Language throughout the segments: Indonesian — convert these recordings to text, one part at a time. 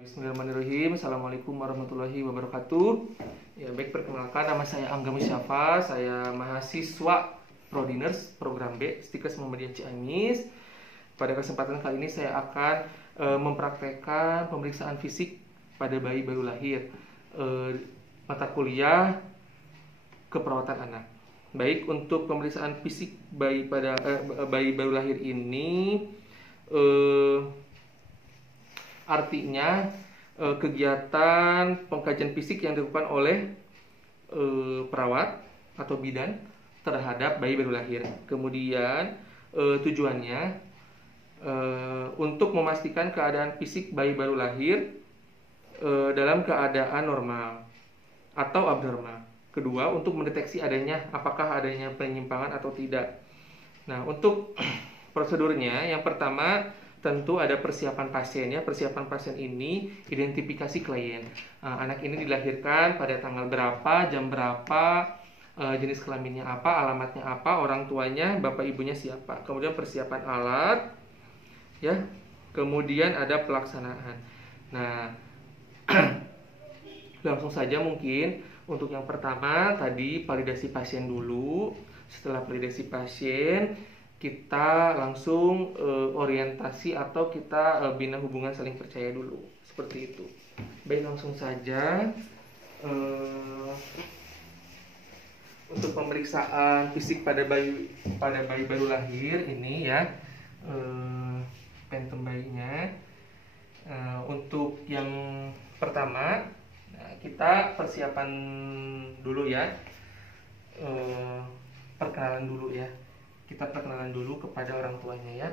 Bismillahirrahmanirrahim. Assalamualaikum warahmatullahi wabarakatuh. Ya, baik, perkenalkan, nama saya Angga Musyafa. Saya mahasiswa Prodiners program B Stikes Muhammadiyah Ciamis. Pada kesempatan kali ini saya akan mempraktekkan pemeriksaan fisik pada bayi baru lahir, mata kuliah keperawatan anak. Baik, untuk pemeriksaan fisik bayi bayi baru lahir ini artinya kegiatan pengkajian fisik yang dilakukan oleh perawat atau bidan terhadap bayi baru lahir. Kemudian tujuannya untuk memastikan keadaan fisik bayi baru lahir dalam keadaan normal atau abnormal. Kedua, untuk mendeteksi apakah adanya penyimpangan atau tidak. Nah, untuk prosedurnya, yang pertama tentu ada persiapan pasien ya. Persiapan pasien ini identifikasi klien. Anak ini dilahirkan pada tanggal berapa, jam berapa, jenis kelaminnya apa, alamatnya apa, orang tuanya, bapak ibunya siapa. Kemudian persiapan alat ya. Kemudian ada pelaksanaan. Nah, langsung saja mungkin untuk yang pertama tadi validasi pasien dulu. Setelah validasi pasien, kita langsung orientasi atau kita bina hubungan saling percaya dulu, seperti itu. Baik, langsung saja untuk pemeriksaan fisik pada bayi baru lahir ini ya, pentem bayinya. Untuk yang pertama, kita persiapan dulu ya, perkenalan dulu ya. Kita perkenalan dulu kepada orang tuanya ya.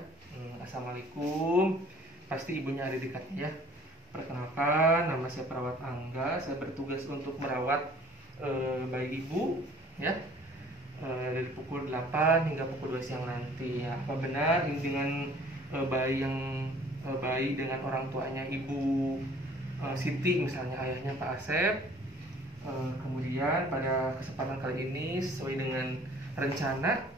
Assalamualaikum. Pasti ibunya ada di dekatnya ya. Perkenalkan, nama saya perawat Angga. Saya bertugas untuk merawat bayi ibu ya, dari pukul 8 hingga pukul 2 siang nanti ya. Apa benar ini dengan bayi dengan orang tuanya ibu Siti, misalnya ayahnya Pak Asep. Kemudian pada kesempatan kali ini sesuai dengan rencana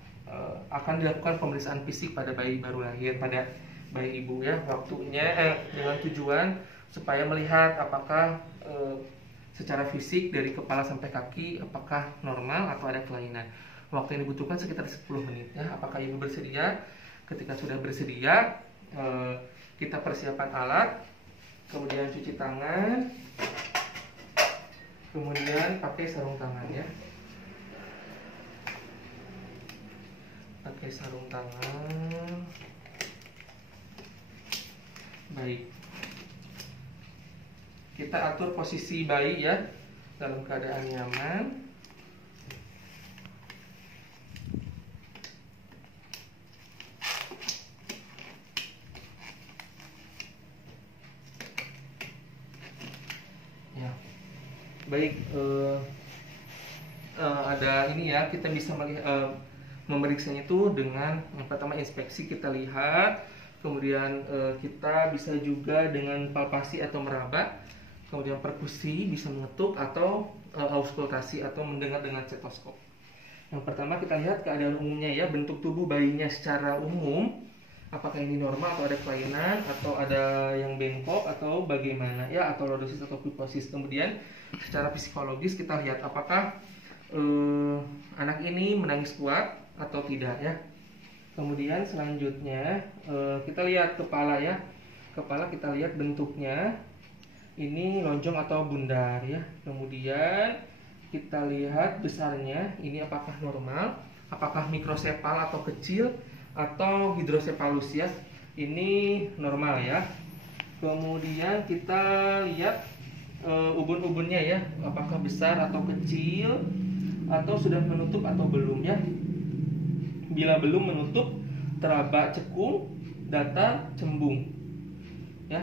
akan dilakukan pemeriksaan fisik pada bayi baru lahir, pada bayi ibu ya. Waktunya dengan tujuan supaya melihat apakah secara fisik dari kepala sampai kaki apakah normal atau ada kelainan. Waktu yang dibutuhkan sekitar 10 menit ya. Apakah ibu bersedia? Ketika sudah bersedia, kita persiapan alat, kemudian cuci tangan, kemudian pakai sarung tangan ya. Pakai sarung tangan. Baik, kita atur posisi bayi ya dalam keadaan nyaman. Ya, baik. Ada ini ya, kita bisa melihat memeriksanya itu dengan yang pertama inspeksi, kita lihat, kemudian kita bisa juga dengan palpasi atau meraba, kemudian perkusi, bisa mengetuk atau auskultasi atau mendengar dengan stetoskop. Yang pertama kita lihat keadaan umumnya ya, bentuk tubuh bayinya secara umum, apakah ini normal atau ada kelainan atau ada yang bengkok atau bagaimana ya, atau lordosis atau kyphosis. Kemudian secara psikologis kita lihat apakah anak ini menangis kuat atau tidak ya. Kemudian selanjutnya kita lihat kepala ya. Kepala kita lihat bentuknya ini lonjong atau bundar ya. Kemudian kita lihat besarnya ini apakah normal, apakah mikrosepal atau kecil atau hidrosepalus ya. Ini normal ya. Kemudian kita lihat ubun-ubunnya ya, apakah besar atau kecil atau sudah menutup atau belum ya. Bila belum menutup, teraba cekung, datar, cembung ya.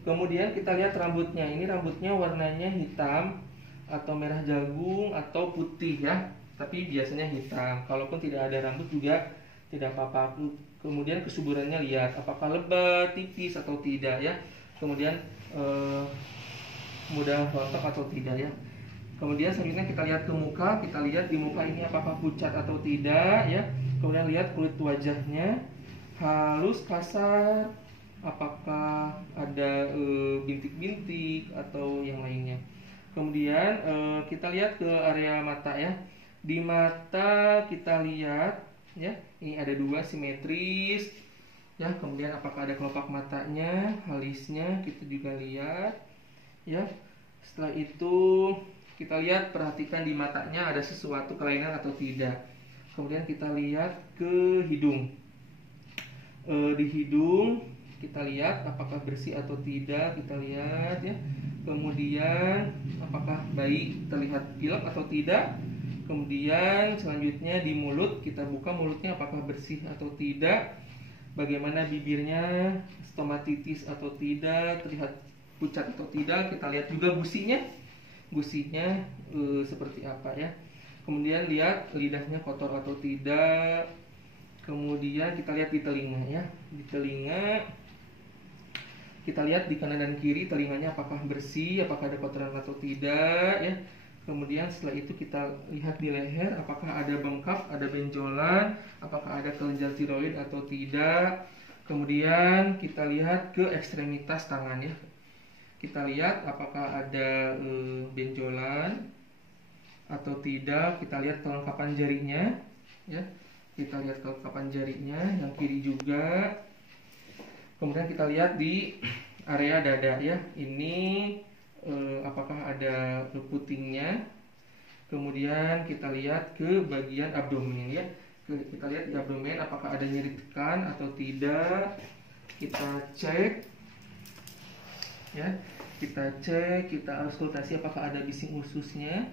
Kemudian kita lihat rambutnya. Ini rambutnya warnanya hitam atau merah jagung atau putih ya, tapi biasanya hitam. Kalaupun tidak ada rambut juga tidak apa-apa. Kemudian kesuburannya lihat apakah lebat, tipis atau tidak ya. Kemudian mudah rontok atau tidak ya. Kemudian selanjutnya kita lihat ke muka. Kita lihat di muka ini apakah pucat atau tidak ya. Kemudian lihat kulit wajahnya halus, kasar apakah ada bintik-bintik atau yang lainnya. Kemudian kita lihat ke area mata ya. Di mata kita lihat ya, ini ada dua simetris ya. Kemudian apakah ada kelopak matanya, alisnya kita juga lihat ya. Setelah itu kita lihat, perhatikan di matanya ada sesuatu kelainan atau tidak. Kemudian kita lihat ke hidung. Di hidung kita lihat apakah bersih atau tidak, kita lihat ya. Kemudian apakah bayi terlihat pilek atau tidak. Kemudian selanjutnya di mulut, kita buka mulutnya apakah bersih atau tidak. Bagaimana bibirnya, stomatitis atau tidak, terlihat pucat atau tidak. Kita lihat juga gusinya seperti apa ya. Kemudian lihat lidahnya kotor atau tidak. Kemudian kita lihat di telinga ya. Di telinga kita lihat di kanan dan kiri telinganya apakah bersih, apakah ada kotoran atau tidak ya. Kemudian setelah itu kita lihat di leher apakah ada bengkak, ada benjolan, apakah ada kelenjar tiroid atau tidak. Kemudian kita lihat ke ekstremitas tangan ya. Kita lihat apakah ada benjolan atau tidak. Kita lihat kelengkapan jarinya ya. Kita lihat kelengkapan jarinya, yang kiri juga. Kemudian kita lihat di area dada ya. Ini apakah ada putingnya. Kemudian kita lihat ke bagian abdomen ya. Kita lihat di abdomen apakah ada nyeri tekan atau tidak. Kita cek ya. Kita auskultasi apakah ada bising ususnya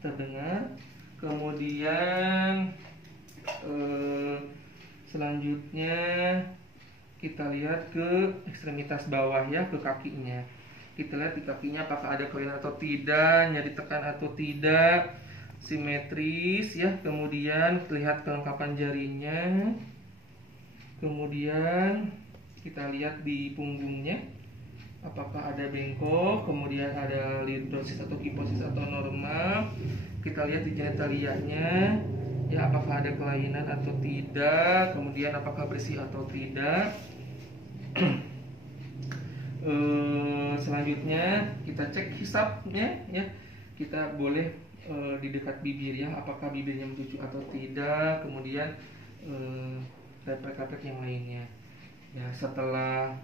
terdengar. Kemudian selanjutnya kita lihat ke ekstremitas bawah ya, ke kakinya. Kita lihat di kakinya apakah ada kelainan atau tidak, nyeri tekan atau tidak, simetris ya. Kemudian lihat kelengkapan jarinya. Kemudian kita lihat di punggungnya apakah ada bengkok, kemudian ada lordosis atau kiposis atau normal. Kita lihat di genitalianya ya, apakah ada kelainan atau tidak, kemudian apakah bersih atau tidak. Selanjutnya kita cek hisapnya ya. Kita boleh di dekat bibir ya, apakah bibirnya mencucu atau tidak. Kemudian refleks-refleks yang lainnya ya. Setelah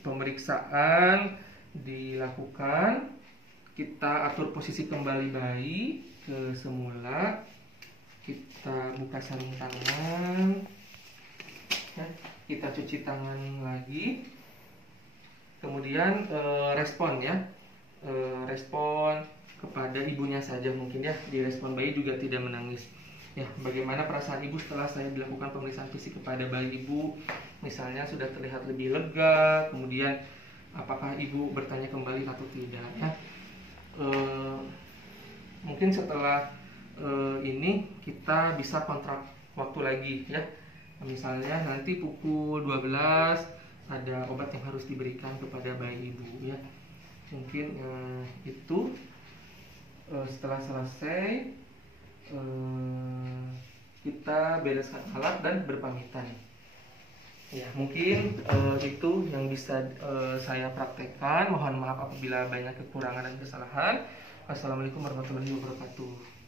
pemeriksaan dilakukan, kita atur posisi kembali bayi ke semula. Kita buka sarung tangan ya. Kita cuci tangan lagi. Kemudian respon ya. Respon kepada ibunya saja mungkin ya. Direspon bayi juga tidak menangis ya. Bagaimana perasaan ibu setelah saya dilakukan pemeriksaan fisik kepada bayi ibu? Misalnya sudah terlihat lebih lega. Kemudian apakah ibu bertanya kembali atau tidak ya. Mungkin setelah ini kita bisa kontrak waktu lagi ya. Misalnya nanti pukul 12 ada obat yang harus diberikan kepada bayi ibu ya. Mungkin itu setelah selesai kita bereskan alat dan berpamitan ya. Mungkin itu yang bisa saya praktekkan. Mohon maaf apabila banyak kekurangan dan kesalahan. Wassalamualaikum warahmatullahi wabarakatuh.